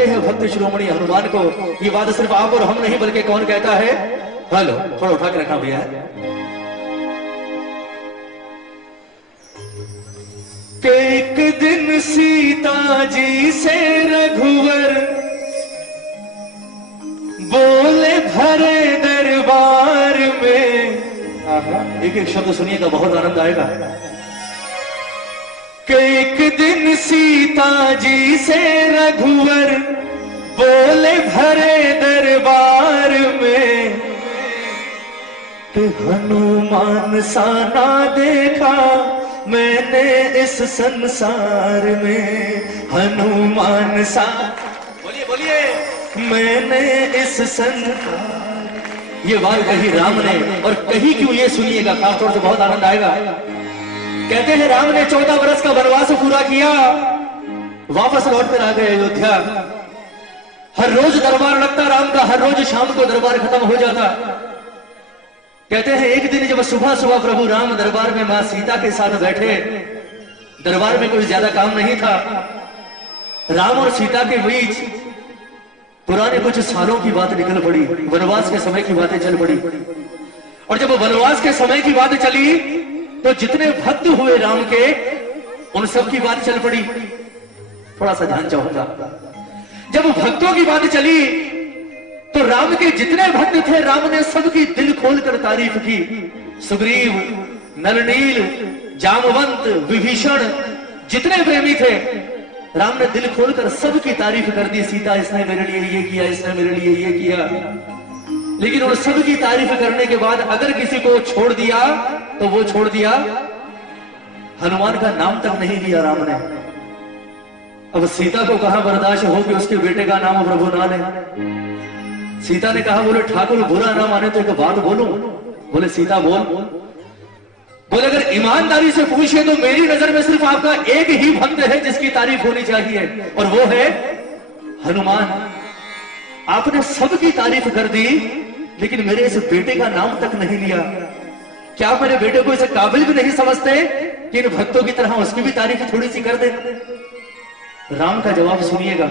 कहते हैं भक्त शिरोमणि हनुमान को। ये बात सिर्फ आप और हम नहीं बल्कि कौन कहता है? हेलो, थोड़ा उठा के रखना भैया। कि एक दिन सीता जी से रघुवर बोले भरे दरबार में। एक एक शब्द सुनिएगा, बहुत आनंद आएगा। कि एक दिन सीता जी से रघुवर बोले भरे दरबार में कि हनुमान सा ना देखा मैंने इस संसार में, हनुमान सा, बोलिए बोलिए, मैंने इस संसार। ये बात कही राम ने, और कही क्यों ये सुनिएगा, खासतौर से बहुत आनंद आएगा। कहते हैं राम ने 14 वर्ष का वनवास पूरा किया, वापस लौट कर आ गए अयोध्या। हर रोज दरबार लगता राम का, हर रोज शाम को दरबार खत्म हो जाता। कहते हैं एक दिन जब सुबह सुबह प्रभु राम दरबार में मां सीता के साथ बैठे, दरबार में कोई ज्यादा काम नहीं था। राम और सीता के बीच पुराने कुछ सालों की बात निकल पड़ी, वनवास के समय की बातें चल पड़ी। और जब वनवास के समय की बात चली तो जितने भक्त हुए राम के, उन सब की बात चल पड़ी। थोड़ा सा ध्यान चाहूंगा। जब भक्तों की बात चली तो राम के जितने भक्त थे, राम ने सबकी दिल खोलकर तारीफ की। सुग्रीव, नलनील, जामवंत, विभीषण, जितने प्रेमी थे, राम ने दिल खोलकर सबकी तारीफ कर दी। सीता, इसने मेरे लिए ये किया, इसने मेरे लिए ये किया। लेकिन उन सबकी तारीफ करने के बाद अगर किसी को छोड़ दिया तो वो छोड़ दिया, हनुमान का नाम तक नहीं लिया राम ने। अब सीता को कहा बर्दाश्त हो कि उसके बेटे का नाम प्रभु ना ले। सीता ने कहा, बोले ठाकुर बुरा ना माने तो एक बात बोलूं। बोले सीता बोल। बोले अगर ईमानदारी से पूछे तो मेरी नजर में सिर्फ आपका एक ही भक्त है जिसकी तारीफ होनी चाहिए, और वो है हनुमान। आपने सबकी तारीफ कर दी लेकिन मेरे इस बेटे का नाम तक नहीं लिया। क्या आप मेरे बेटे को इसे काबिल भी नहीं समझते कि इन भक्तों की तरह उसकी भी तारीफ थोड़ी सी कर दे? राम का जवाब सुनिएगा,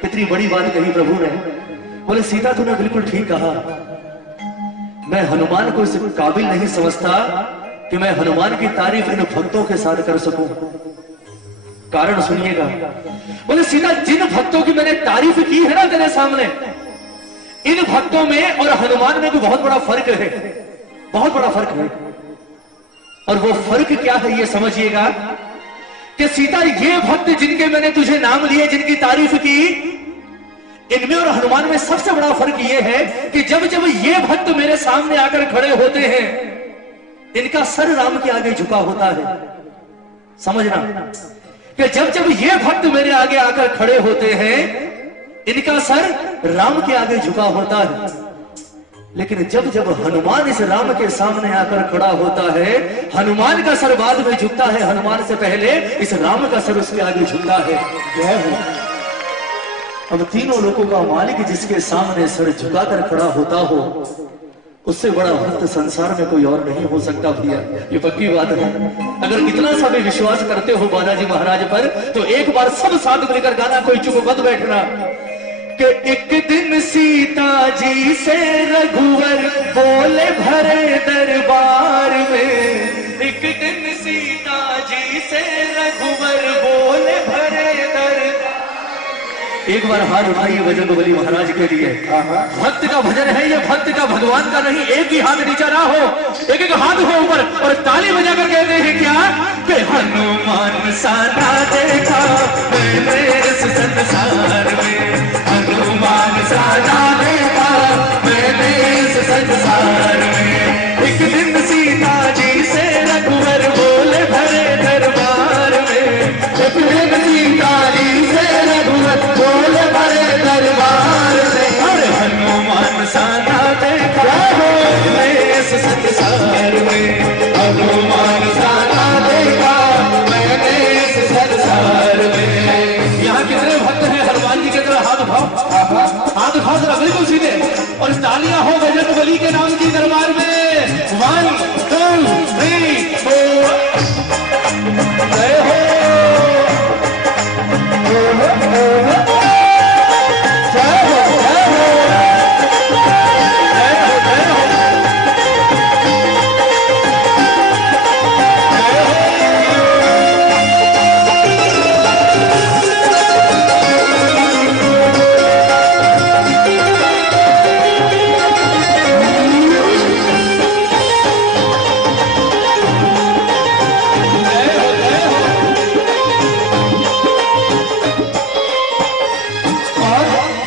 कितनी बड़ी बात कही प्रभु ने। बोले सीता तूने बिल्कुल ठीक कहा, मैं हनुमान को इस काबिल नहीं समझता कि मैं हनुमान की तारीफ इन भक्तों के साथ कर सकूं। कारण सुनिएगा। बोले सीता, जिन भक्तों की मैंने तारीफ की है ना तेरे सामने, इन भक्तों में और हनुमान में भी बहुत बड़ा फर्क है, बहुत बड़ा फर्क है। और वो फर्क क्या है ये समझिएगा कि सीता, ये भक्त जिनके मैंने तुझे नाम लिए, जिनकी तारीफ की, इनमें और हनुमान में सबसे बड़ा फर्क ये है कि जब जब ये भक्त मेरे सामने आकर खड़े होते हैं, इनका सर राम के आगे झुका होता है। समझना कि जब जब ये भक्त मेरे आगे आकर खड़े होते हैं, इनका सर राम के आगे झुका होता है। लेकिन जब जब हनुमान इस राम के सामने आकर खड़ा होता है, हनुमान का सर बाद में झुकता है, हनुमान से पहले इस राम का सर उसके आगे झुकता है। अब तीनों लोगों का मालिक जिसके सामने सर झुकाकर खड़ा होता हो, उससे बड़ा भक्त संसार में कोई और नहीं हो सकता भैया, ये पक्की बात है। अगर इतना सा भी विश्वास करते हो बालाजी महाराज पर, तो एक बार सब साथ मिलकर गाना, कोई चुप मत बैठना। कि एक दिन सीता जी से रघुवर बोले भरे दरबार में, एक दिन सीता जी से रघुवर बोले भरे दरबार। एक बार हाथ उठाइए बजरंगबली महाराज के लिए। भक्त का भजन है ये, भक्त का भगवान का नहीं। एक ही हाथ नीचा ना हो, एक एक हाथ हो ऊपर, और ताली बजाकर कहते हैं क्या कि हनुमान सा ना देखा मैंने इस संसार में, हनुमान सा ना देखा मैंने इस संसार में। एक दिन सीता जी से रघुवर बोले भरे दरबार में, एक दिन सीता जी से रघुवर बोले भरे दरबार में। अरे हनुमान सा ना देखा मैंने इस संसार में, हनुमान सा ना देखा मैंने इस संसार में।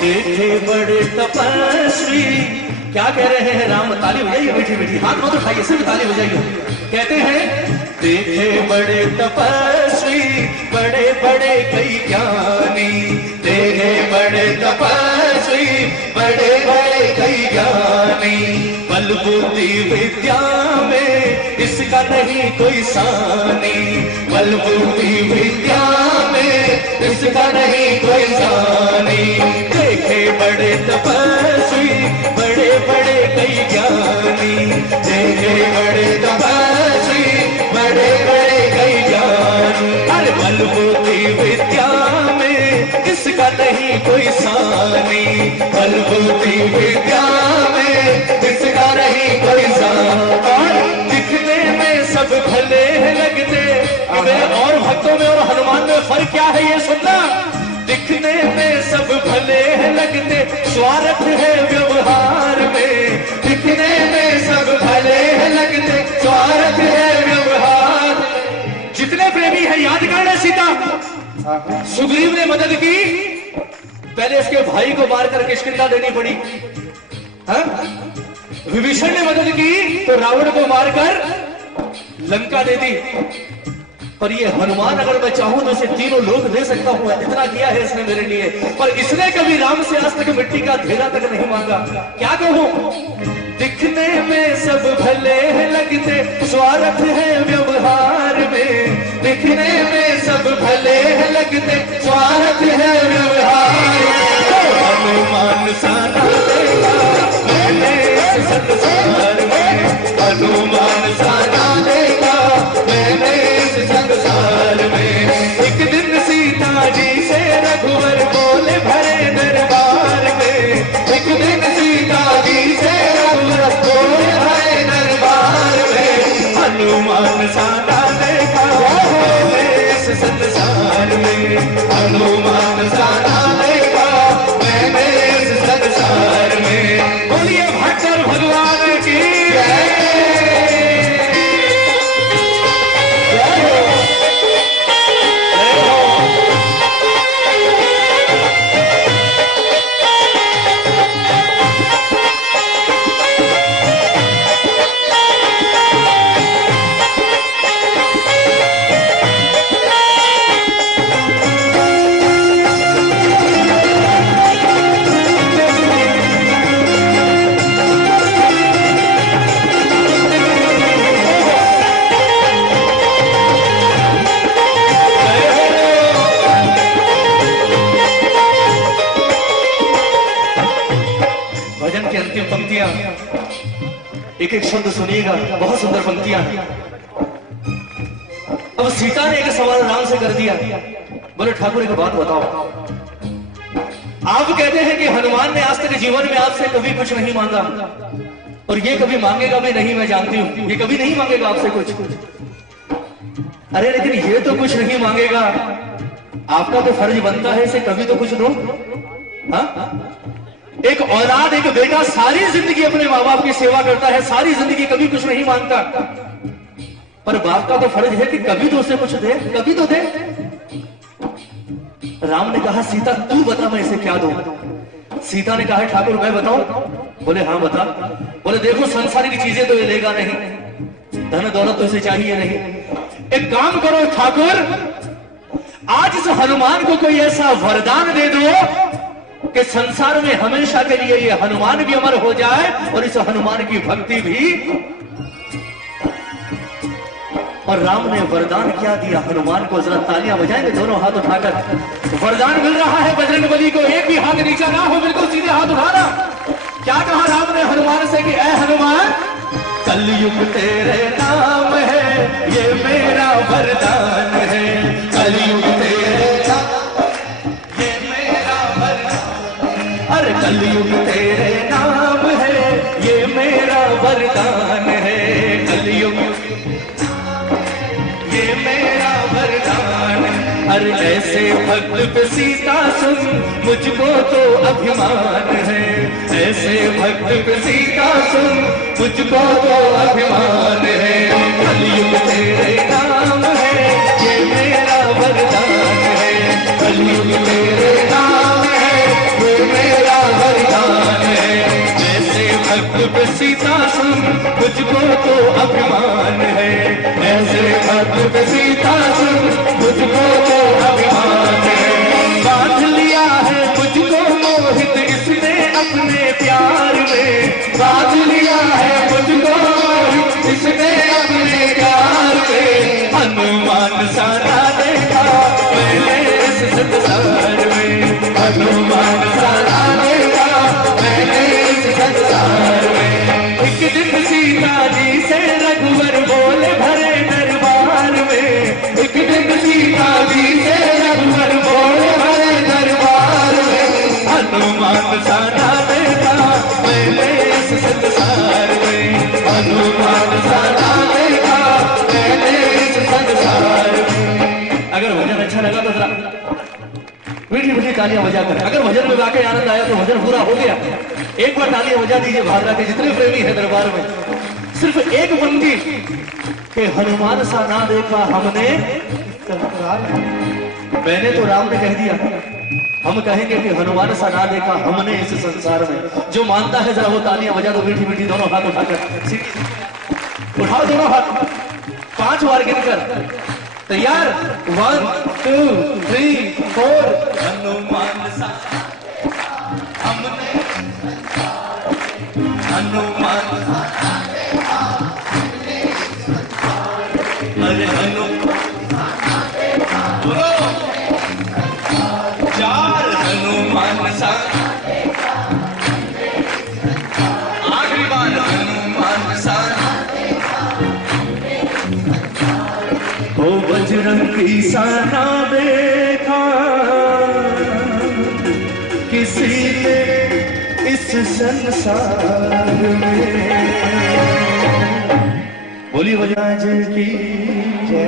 देखे बड़े तपस्वी। क्या कह रहे हैं राम? ताली बजाइए मीठी मीठी, हाथ मत उठाइए, सिर्फ ताली बजाइए। कहते हैं देखे बड़े तपस्वी, बड़े बड़े कई ज्ञानी। देखे बड़े तपस्वी, बड़े बड़े कई ज्ञानी। बल बुद्धि विद्या में इसका नहीं कोई सानी। बल बुद्धि विद्या में इसका नहीं कोई सानी। देखे बड़े तपस्वी, बड़े बड़े कई ज्ञानी। देखे बड़े तपस्वी, बड़े बड़े कई ज्ञानी। हर बल बुद्धि विद्या में इसका नहीं कोई सानी। बल बुद्धि विद्या में इसका नहीं कोई सानी। दिखने में सब भले लगते, और भक्तों में और हनुमान में फर्क क्या है ये सुनना। दिखने में सब भले लगते, स्वार्थ है व्यवहार में। दिखने में सब भले लगते, स्वार्थ है व्यवहार। जितने प्रेमी है याद करना, सीता सुग्रीव ने मदद की, पहले इसके भाई को मारकर किष्किंधा देनी पड़ी। विभीषण ने मदद की तो रावण को मारकर लंका दे दी। पर ये हनुमान अगर मैं चाहूं तो इसे तीनों लोक दे सकता हूं, इतना किया है इसने मेरे लिए। पर इसने कभी राम से आज तक मिट्टी का ढेला तक नहीं मांगा। क्या कहूं? दिखने में सब भले लगते, स्वार्थ है व्यवहार में। दिखने में सब भले लगते, स्वार्थ है व्यवहार। हनुमान साना देगा मैंने इस संसार में। हनुमान साना देगा मैंने इस संसार में। एक दिन सीता जी से रघुवर बोले भरे दरबार में। एक दिन सीता जी से रघुवर बोले भरे दरबार में। हनुमान साना देखा मैंने इस संसार में। हनुमान साना देखा मैंने इस संसार में। बोलिए भट्टर भगवान की एक एक शब्द सुनिएगा, बहुत सुंदर पंक्तियां हैं। अब सीता ने एक सवाल राम से कर दिया, बोले ठाकुर एक बात बताओ, आप कहते हैं कि हनुमान ने आज तक जीवन में आपसे कभी कुछ नहीं मांगा और ये कभी मांगेगा भी नहीं, मैं जानती हूं ये कभी नहीं मांगेगा आपसे कुछ। अरे लेकिन ये तो कुछ नहीं मांगेगा, आपका तो फर्ज बनता है इसे कभी तो कुछ दो। हाँ? एक औलाद, एक बेटा सारी जिंदगी अपने माँ बाप की सेवा करता है, सारी जिंदगी कभी कुछ नहीं मांगता, पर बाप का तो फर्ज है कि कभी तो उसे कुछ दे, कभी तो दे। राम ने कहा सीता तू बता मैं इसे क्या दूं। सीता ने कहा ठाकुर मैं बताऊं? बोले हाँ बता। बोले देखो संसार की चीजें तो ये लेगा नहीं, धन दौलत तो इसे चाहिए नहीं। एक काम करो ठाकुर, आज इस हनुमान को कोई ऐसा वरदान दे दो कि संसार में हमेशा के लिए ये हनुमान भी अमर हो जाए और इस हनुमान की भक्ति भी। और राम ने वरदान क्या दिया हनुमान को, जरा तालियां बजाएंगे दोनों हाथ उठाकर। वरदान मिल रहा है बजरंगबली को, एक भी हाथ नीचा ना हो, बिल्कुल सीधे हाथ उठाना। क्या कहा राम ने हनुमान से कि ऐ हनुमान, कलयुग तेरे नाम है ये मेरा वरदान है। कलयुग तेरे ये मेरा वरदान, अरे कलयुग तेरे नाम है ये मेरा वरदान है। कलयुग ये मेरा वरदान, अरे ऐसे भक्त पे सीता सुन मुझको तो अभिमान है। ऐसे भक्त पे सीता सुन मुझको तो अभिमान है। कलयुग तेरे नाम है ये मेरा वरदान है। कलयुग तेरे नाम है ये मेरा पे सीता सुन, मुझको तो अभिमान है। ऐसे खत पे सीता सुन, मुझको तो अभिमान है। बांध लिया है मुझको मोहित इसने अपने प्यार में, बांध लिया है मुझको मोहित इसने अपने प्यार में। हनुमान सा ना देखा मैंने इस संसार में, हनुमान सा ना देखा मैंने इस संसार में। एक दिन सीता जी से रघुवर बोले भरे दरबार में, एक दिन सीता जी से रघुवर बोले भरे दरबार में। हनुमान सा ना देखा मैंने इस संसार में, हनुमान सा ना देखा मैंने इस संसार में। अगर भजन अच्छा लगा तो जरा मीठी मीठी तालियां बजा कर, अगर भजन में वाकई आनंद आया तो भजन पूरा हो गया। एक बार तालियां बजा दीजिए भावना के जितने प्रेमी है दरबार में। सिर्फ एक पंक्ति के हनुमान सा ना देखा हमने, मैंने तो राम ने कह दिया, हम कहेंगे कि हनुमान सा ना देखा हमने इस संसार में। जो मानता है जरा वो तालियां बजा दो मीठी मीठी, दोनों हाथ उठाकर, उठाओ दोनों हाथ 5 बार गिनकर। तैयार 1 2 3 4। हनुमान सा हमने, हनुमान अरे बोलो 4 हनुमान सा, आखिरी बार हनुमान सा। ओ बजरंगी सा ना देखा किसी ने इस संसार में। बोली बजरंग की जय।